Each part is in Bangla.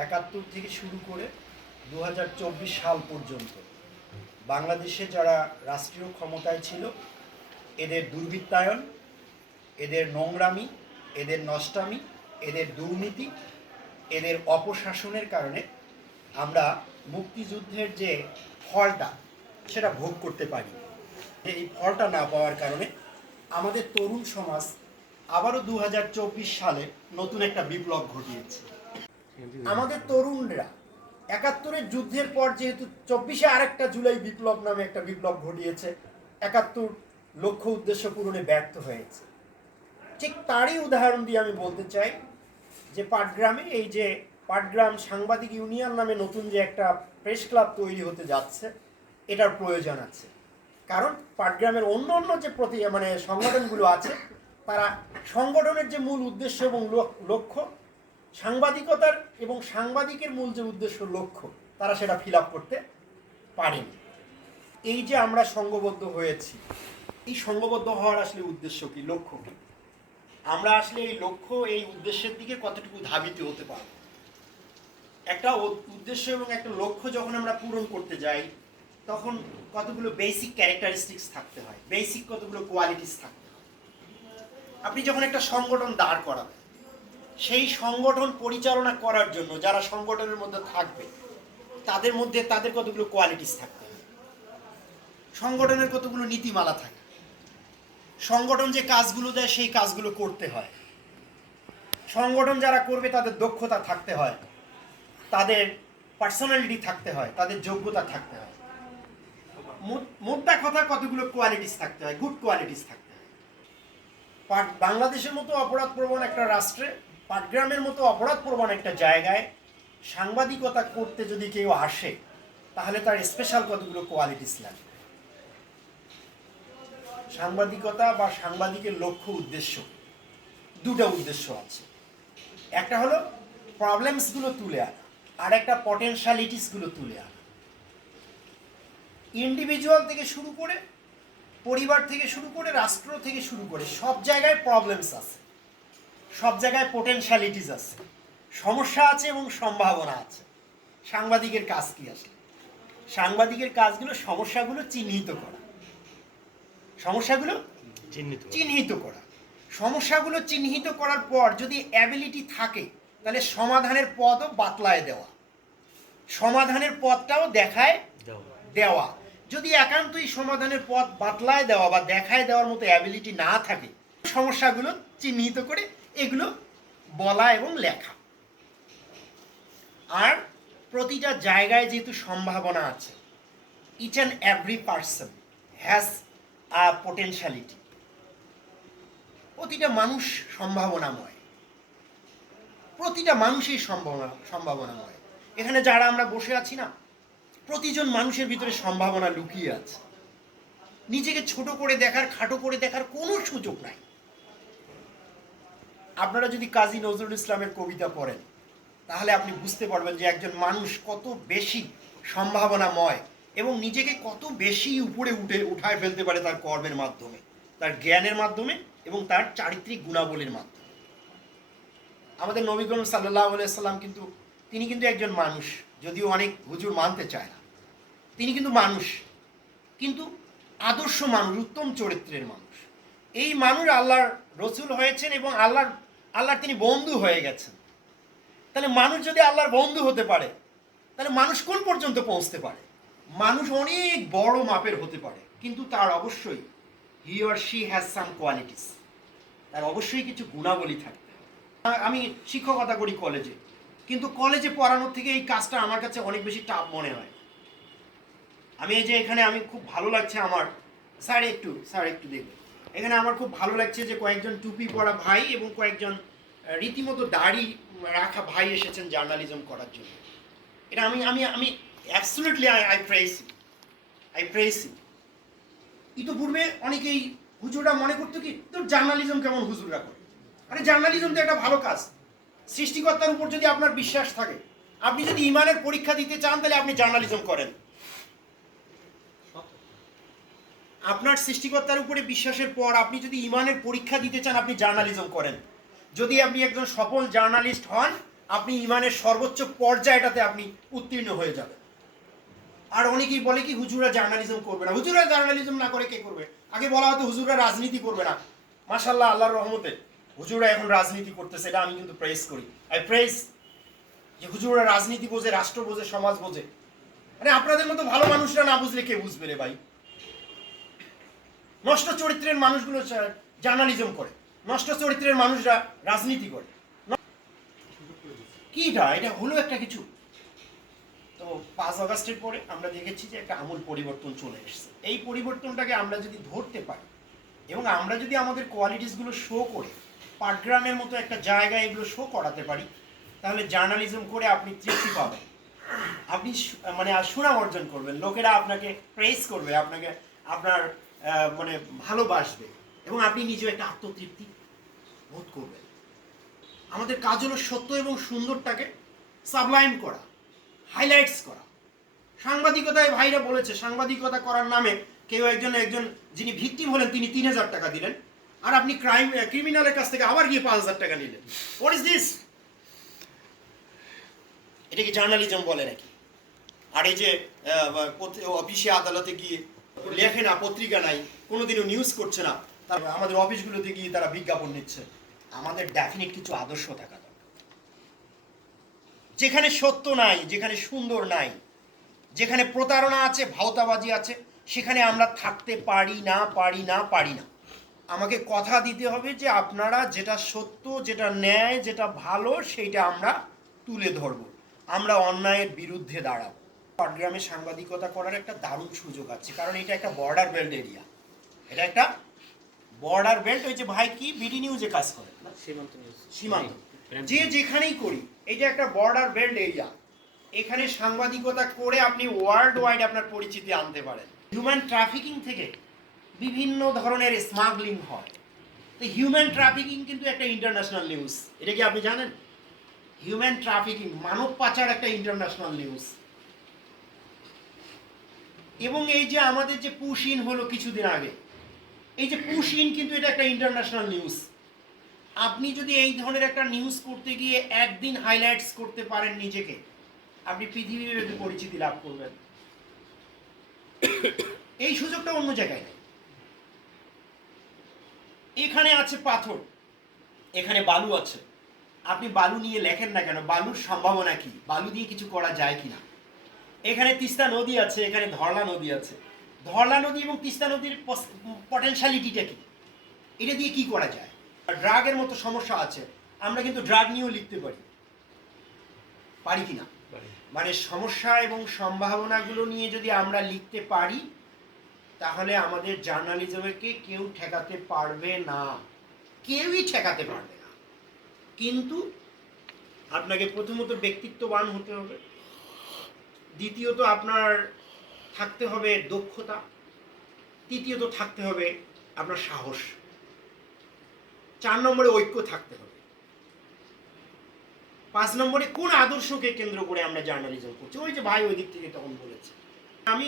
71 থেকে শুরু করে 2024 সাল পর্যন্ত বাংলাদেশে যারা রাষ্ট্রীয় ক্ষমতায় ছিল এদের দুর্বৃত্তায়ন, এদের নোংরামি, এদের নষ্টামি, এদের দুর্নীতি, এদের অপশাসনের কারণে আমরা মুক্তিযুদ্ধের যে ফলটা সেটা ভোগ করতে পারি। এই ফলটা না পাওয়ার কারণে আমাদের তরুণ সমাজ আবারও 2024 সালে নতুন একটা বিপ্লব ঘটিয়েছে। আমাদের তরুণরা 71-এর যুদ্ধের পর যেহেতু 24-এ আরেকটা জুলাই বিপ্লব নামে একটা বিপ্লব ঘটিয়েছে, 71 লক্ষ্য উদ্দেশ্য পূরণে ব্যর্থ হয়েছে। ঠিক তারই উদাহরণ দিয়ে আমি বলতে চাই যে পাটগ্রামে এই যে পাটগ্রাম সাংবাদিক ইউনিয়ন নামে নতুন যে একটা প্রেস ক্লাব তৈরি হতে যাচ্ছে, এটার প্রয়োজন আছে। কারণ পাটগ্রামের অন্য অন্য যে সংগঠনগুলো আছে, তারা সংগঠনের যে মূল উদ্দেশ্য এবং লক্ষ্য, সাংবাদিকতার এবং সাংবাদিকের মূল যে উদ্দেশ্য লক্ষ্য, তারা সেটা ফিল আপ করতে পারেনি। এই যে আমরা সংঘবদ্ধ হয়েছি, এই সংঘবদ্ধ হওয়ার আসলে উদ্দেশ্য কি, লক্ষ্য কি? আমরা আসলে এই লক্ষ্য এই উদ্দেশ্যের দিকে কতটুকু ধাবিত হতে পারব? একটা উদ্দেশ্য এবং একটা লক্ষ্য যখন আমরা পূরণ করতে যাই, তখন কতগুলো বেসিক ক্যারেক্টারিস্টিক্স থাকতে হয়, বেসিক কতগুলো কোয়ালিটিস থাকতে হয়। আপনি যখন একটা সংগঠন দাঁড় করাবেন, সেই সংগঠন পরিচালনা করার জন্য যারা সংগঠনের মধ্যে থাকবে, তাদের কতগুলো কোয়ালিটিস থাকতে হয়। সংগঠনের কতগুলো নীতিমালা থাকে, সংগঠন যে কাজগুলো দেয় সেই কাজগুলো করতে হয়। সংগঠন যারা করবে তাদের দক্ষতা থাকতে হয়, তাদের পার্সোনালিটি থাকতে হয়, তাদের যোগ্যতা থাকতে হয়। মোদ্দা কথা কতগুলো কোয়ালিটিস থাকতে হয়, গুড কোয়ালিটিস থাকতে হয়। বাংলাদেশের মতো অপরাধপ্রবণ একটা রাষ্ট্রে, পাটগ্রামের মতো অপরাধপ্রবণ একটা জায়গায় সাংবাদিকতা করতে যদি কেউ আসে, তাহলে তার স্পেশাল কতগুলো কোয়ালিটিস লাগে। সাংবাদিকতা বা সাংবাদিকের লক্ষ্য উদ্দেশ্য, দুটো উদ্দেশ্য আছে। একটা হলো প্রবলেমসগুলো তুলে আনা, আর একটা পটেনশিয়ালিটিসগুলো তুলে আনা। ইন্ডিভিজুয়াল থেকে শুরু করে, পরিবার থেকে শুরু করে, রাষ্ট্র থেকে শুরু করে সব জায়গায় প্রবলেমস আছে, সব জায়গায় পোটেনশিয়ালিটিস আছে, সমস্যা আছে এবং সম্ভাবনা আছে। সাংবাদিকের কাজ কি আসলে? সাংবাদিকের কাজগুলো সমস্যাগুলো চিহ্নিত করা, সমস্যাগুলো চিহ্নিত করা। সমস্যাগুলো চিহ্নিত করার পর যদি অ্যাবিলিটি থাকে, তাহলে সমাধানের পথও বাতলায় দেওয়া, সমাধানের পথটাও দেখায় দেওয়া। যদি একান্তই সমাধানের পথ বাতলায় দেওয়া বা দেখায় দেওয়ার মতো অ্যাবিলিটি না থাকে, সমস্যাগুলো চিহ্নিত করে এগুলো বলা এবং লেখা। আর প্রতিটা জায়গায় যেহেতু সম্ভাবনা আছে, each and every person has a potentiality. প্রতিটা মানুষ সম্ভাবনাময়, প্রতিটা মানুষই সম্ভাবনাময়। এখানে যারা আমরা বসে আছি না, প্রতিজন মানুষের ভিতরে সম্ভাবনা লুকিয়ে আছে। নিজেকে ছোট করে দেখার, খাটো করে দেখার কোনো সুযোগ নাই। আপনারা যদি কাজী নজরুল ইসলামের কবিতা পড়েন, তাহলে আপনি বুঝতে পারবেন যে একজন মানুষ কত বেশি সম্ভাবনাময় এবং নিজেকে কত বেশি উপরে উঠায় ফেলতে পারে তার কর্মের মাধ্যমে, তার জ্ঞানের মাধ্যমে এবং তার চারিত্রিক গুণাবলীর মাধ্যমে। আমাদের নবী করিম সাল্লাল্লাহু আলাইহি সাল্লাম তিনি কিন্তু একজন মানুষ, যদিও অনেক হুজুর মানতে চায় না। তিনি কিন্তু মানুষ, কিন্তু আদর্শ মানুষ, উত্তম চরিত্রের মানুষ। এই মানুষ আল্লাহর রসুল হয়েছেন এবং আল্লাহর তিনি বন্ধু হয়ে গেছেন। তাহলে মানুষ যদি আল্লাহর বন্ধু হতে পারে, তাহলে মানুষ কোন পর্যন্ত পৌঁছতে পারে? মানুষ অনেক বড় মাপের হতে পারে, কিন্তু তার অবশ্যই he or she has some qualities, তার অবশ্যই কিছু গুণাবলী থাকবে। আমি শিক্ষকতা করি কলেজে, কিন্তু কলেজে পড়ানোর থেকে এই কাজটা আমার কাছে অনেক বেশি টাফ মনে হয়। আমি এই যে এখানে আমি খুব ভালো লাগছে আমার, স্যার একটু দেখবেন, এখানে আমার খুব ভালো লাগছে যে কয়েকজন টুপি পরা ভাই এবং কয়েকজন রীতিমতো দাড়ি রাখা ভাই এসেছেন জার্নালিজম করার জন্য। এটা আমি অ্যাবসলিউটলি আই প্রেস ইউ। ইতোপূর্বে অনেকেই হুজুররা মনে করতো কি, তোর জার্নালিজম কেমন হুজুররা করে? আরে জার্নালিজম তো একটা ভালো কাজ। সৃষ্টিকর্তার উপর যদি আপনার বিশ্বাস থাকে, আপনি যদি ইমানের পরীক্ষা দিতে চান, তাহলে আপনি জার্নালিজম করেন। আপনার সৃষ্টিকর্তার উপরে বিশ্বাসের পর আপনি যদি ইমানের পরীক্ষা দিতে চান, আপনি জার্নালিজম করেন। যদি আপনি একজন সফল জার্নালিস্ট হন, আপনি ইমানের সর্বোচ্চ পর্যায়টাতে আপনি উত্তীর্ণ হয়ে যাবেন। আর অনেকেই বলে কি হুজুরা জার্নালিজম করবে না, হুজুরা জার্নালিজম না করে কে করবে? আগে বলা হতো হুজুরা রাজনীতি করবে না। মাশাআল্লাহ, আল্লাহর রহমতে হুজুরা এখন রাজনীতি করতেছে, এটা আমি কিন্তু প্রেস করি। আই প্রেস যে হুজুরা রাজনীতি বোঝে, রাষ্ট্র বোঝে, সমাজ বোঝে। আরে আপনাদের মতো ভালো মানুষরা না বুঝলে কে বুঝবে রে ভাই? নষ্ট চরিত্রের মানুষগুলো জার্নালিজম করে, নষ্ট চরিত্রের মানুষরা রাজনীতি করে। কি এটা হলো একটা কিছু। তো 5 আগস্টের পরে আমরা দেখেছি যে একটা আমূল পরিবর্তন চলে এসেছে। এই পরিবর্তনটাকে আমরা যদি ধরতে পারি এবং আমরা যদি আমাদের কোয়ালিটিসগুলো শো করে পাটগ্রামের মতো একটা জায়গায় এগুলো শো করাতে পারি, তাহলে জার্নালিজম করে আপনি তৃপ্তি পাবেন, আপনি মানে সুনাম অর্জন করবেন, লোকেরা আপনাকে প্রেস করবে, আপনাকে আপনার মানে ভালোবাসবে এবং আপনি নিজেও একটা আত্মতৃপ্তি বোধ করবেন। আমাদের কাজ হলো সত্য এবং সুন্দরটাকে সাবলাইম করা, হাইলাইটস করা। সাংবাদিকতায় ভাইরা বলেছে, সাংবাদিকতা করার নামে কেউ একজন যিনি ভিকটিম হলেন তিনি 3000 টাকা দিলেন, আর আপনি ক্রিমিনালের কাছ থেকে আবার গিয়ে 5000 টাকা নিলেন। What is this? এটা কি জার্নালিজম বলে নাকি? আর এই যে অফিসে আদালতে গিয়ে লেখে না, পত্রিকা নাই, কোনোদিনও নিউজ করছে না, তারপর আমাদের অফিসগুলোতে গিয়ে তারা বিজ্ঞাপন নিচ্ছে। আমাদের ডেফিনিট কিছু আদর্শ থাকা দরকার, যেখানে সত্য নাই, যেখানে সুন্দর নাই, যেখানে প্রতারণা আছে, ভাওতাবাজি আছে, সেখানে আমরা থাকতে পারি না, পারি না, পারি না। আমাকে কথা দিতে হবে যে আপনারা যেটা সত্য, যেটা ন্যায়, যেটা ভালো, সেইটা আমরা তুলে ধরব, আমরা অন্যায়ের বিরুদ্ধে দাঁড়াবো। চট্টগ্রামে সাংবাদিকতা করার একটা দারুণ সুযোগ আছে, কারণ এটা একটা বর্ডার বেল্ট এরিয়া। এটা একটা বর্ডার বেল্ট। ওই যে ভাই কি বিডি নিউজে কাজ করে, সীমান্ত, যে যেখানেই করি, এটা একটা বর্ডার বেল্ট এরিয়া। এখানে সাংবাদিকতা করে আপনি ওয়ার্ল্ড ওয়াইড আপনার পরিচিতি আনতে পারেন। হিউম্যান ট্রাফিকিং থেকে বিভিন্ন ধরনের স্মাগলিং হয়। তো হিউম্যান ট্রাফিকিং কিন্তু একটা ইন্টারন্যাশনাল নিউজ, এটা কি আপনি জানেন? হিউম্যান ট্রাফিকিং, মানব পাচার একটা ইন্টারন্যাশনাল নিউজ। এবং এই যে আমাদের যে পুশ ইন হলো কিছুদিন আগে, এই যে পুশ ইন কিন্তু এটা একটা ইন্টারন্যাশনাল নিউজ। আপনি যদি এই ধরনের একটা নিউজ করতে গিয়ে একদিন হাইলাইটস করতে পারেন নিজেকে, আপনি পৃথিবীব্যাপী পরিচিতি লাভ করবেন। এই সুযোগটা অন্য জায়গায় নেই। এখানে আছে পাথর, এখানে বালু আছে, আপনি বালু নিয়ে লেখেন না কেন? বালুর সম্ভাবনা কি, বালু দিয়ে কিছু করা যায় কিনা? এখানে তিস্তা নদী আছে, এখানে ধরলা নদী আছে। ধরলা নদী এবং তিস্তা নদীর পটেনশিয়ালিটিটা কি, এটা দিয়ে কি করা যায়? ড্রাগের মতো সমস্যা আছে, আমরা কিন্তু ড্রাগ নিয়েও লিখতে পারি, পারি কিনা? মানে সমস্যা এবং সম্ভাবনাগুলো নিয়ে যদি আমরা লিখতে পারি, তাহলে আমাদের জার্নালিজমকে কেউ ঠেকাতে পারবে না, কেউই ঠেকাতে পারবে না। কিন্তু আপনাকে প্রথমত ব্যক্তিত্ববান হতে হবে, দ্বিতীয়ত আপনার থাকতে হবে দক্ষতা, তৃতীয়ত থাকতে হবে আপনার সাহস, 4 নম্বরে ঐক্য থাকতে হবে, 5 নম্বরে কোন আদর্শকে কেন্দ্র করে আমরা জার্নালিজম করছি। ওই যে ভাই ওই দিক থেকে তখন বলেছে, আমি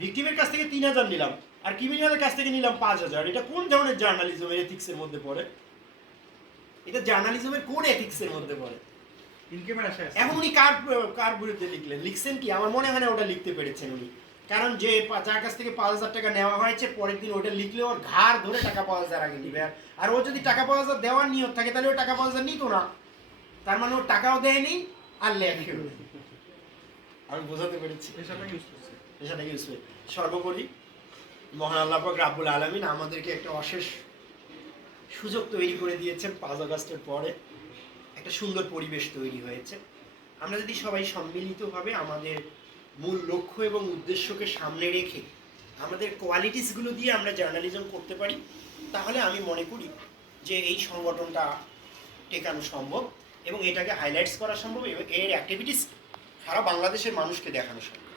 ভিকটিমের কাছ থেকে 3000 নিলাম আর ক্রিমিনালের কাছ থেকে নিলাম 5000, এটা কোন ধরনের জার্নালিজমের এথিক্সের মধ্যে পড়ে? এটা জার্নালিজমের কোন এথিক্সের মধ্যে পড়ে? এখন উনি কার বিরুদ্ধে লিখছেন কি? আমার মনে হয় না ওটা লিখতে পেরেছেন উনি, কারণ যে যার কাছ থেকে 5000 টাকা নেওয়া হয়েছে, পরের দিন ওটা লিখলে ওর ঘাড় ধরে টাকা 5000 আগে নিবে। আর ও যদি টাকা 5000 দেওয়ার নিয়ত থাকে, তাহলে ও টাকা 5000 নিত না। তার মানে ও টাকাও দেয়নি আর লেখেও। আমি বোঝাতে পেরেছি? পেশাটাকে ইউজ করে। সর্বোপরি মহান আল্লাহ পাক রাব্বুল আলামিন আমাদেরকে একটা অশেষ সুযোগ তৈরি করে দিয়েছেন। 5 আগস্টের পরে একটা সুন্দর পরিবেশ তৈরি হয়েছে। আমরা যদি সবাই সম্মিলিতভাবে আমাদের মূল লক্ষ্য এবং উদ্দেশ্যকে সামনে রেখে আমাদের কোয়ালিটিসগুলো দিয়ে আমরা জার্নালিজম করতে পারি, তাহলে আমি মনে করি যে এই সংগঠনটা টেকানো সম্ভব এবং এটাকে হাইলাইটস করা সম্ভব এবং এর অ্যাক্টিভিটিস সারা বাংলাদেশের মানুষকে দেখানো সম্ভব।